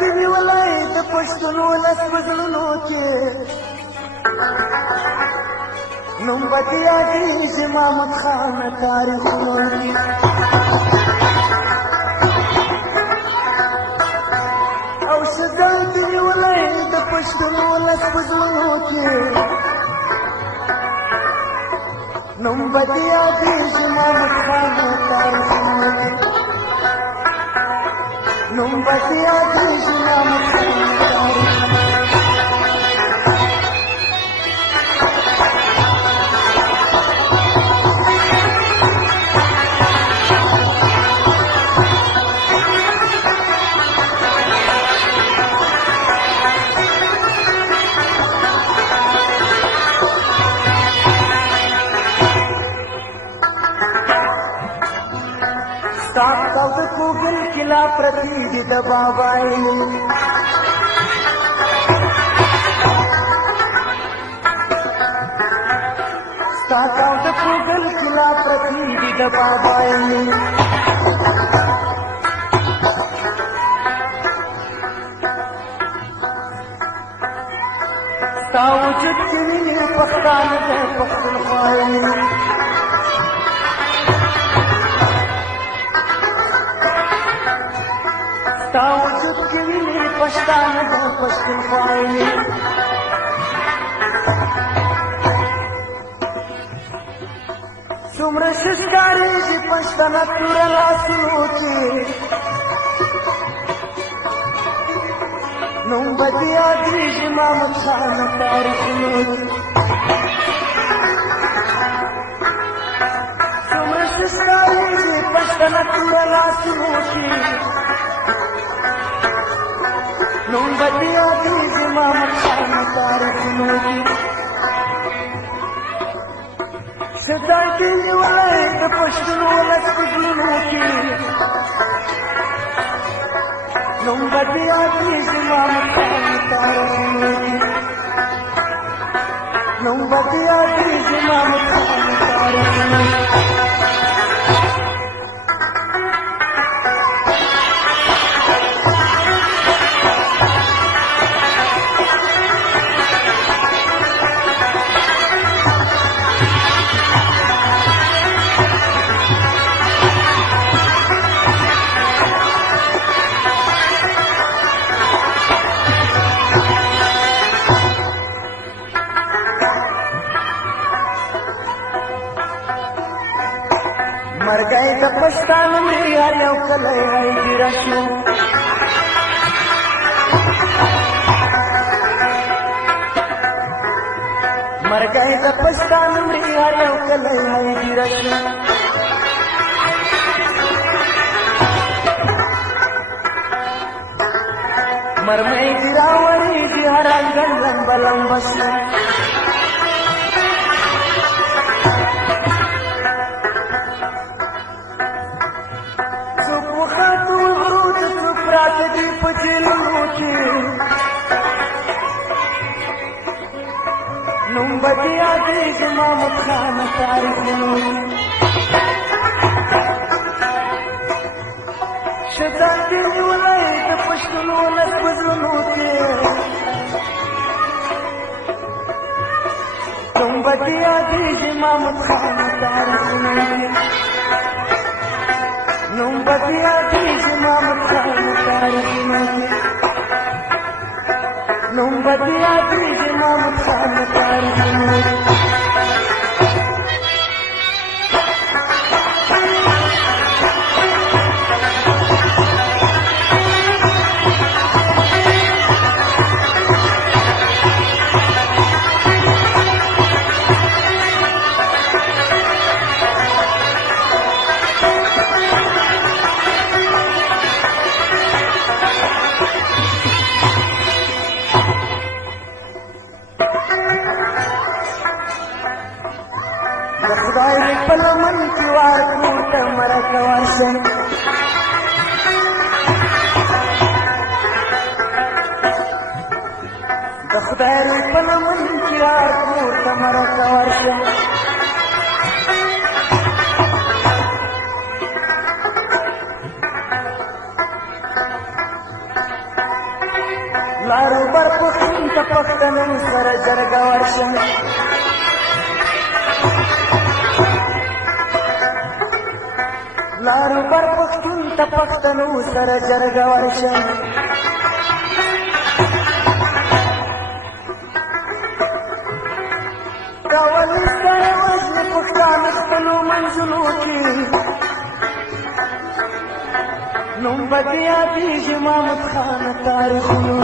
دې ولای د پښتنو لس وزړونو کې نوم به دې یادېږي محمد خان تاریخونو کې او شجاع دې ولای د پښتنو لس وزړونو کې نوم به دې یادېږي محمد خان تاریخونو کې نوم به دې یادېږي محمد خان تاریخونو ستا د کوګل کلا پرتی دي د بابای ستا د کوګل کلا پرتی دي د بابای ستا وجود کې ویني پښتانه د پښتونخوا ستا وجود کې ویني پښتانه د پښتونخوا څومره ښه ښکارېږي پښتانه توره لاسونو کې نوم به دې یادېږي محمد خان تاریخونو کې څومره ښه ښکارېږي پښتانه توره لاسونو کې نوم به دې یادېږي محمد خان تاریخونو کې شجاع دې نیولی د پښتنو لس وزړونو کې نوم به دې یادېږي محمد خان تاریخونو کې نوم به دې یادېږي محمد خان تاریخونو کې مرګی د پښتانه مړي هر یو کلی هجره شو مرګی د پښتانه مړي هر یو کلی هجره شو مرمۍ دې راوړېږي هر انګړ لمبه لمبه شو پراته دي په جیلونو کې نوم به دې یادېږي محمد خان تاریخونو شجاع دې نیولی د پښتنو لس وزړونو کې نوم به دې یادېږي محمد خان تاریخونو کې نوم به دې یادېږي محمد خان تاریخونو کې نوم به دې یادېږي محمد خان تاریخونو کې خدای دې په لمن کې وار کور ته مرکه ورشه د خدای دې په لمن کې وار کور ته مرکه ورشه پښتنو سره جرګه ورشه لارو بر پښتون ته پښتنو سره جرګه ورشه کاولي سره وژني پښتانه خپلو منځونو کې نوم به دې یادېږي محمد خان تاریخونو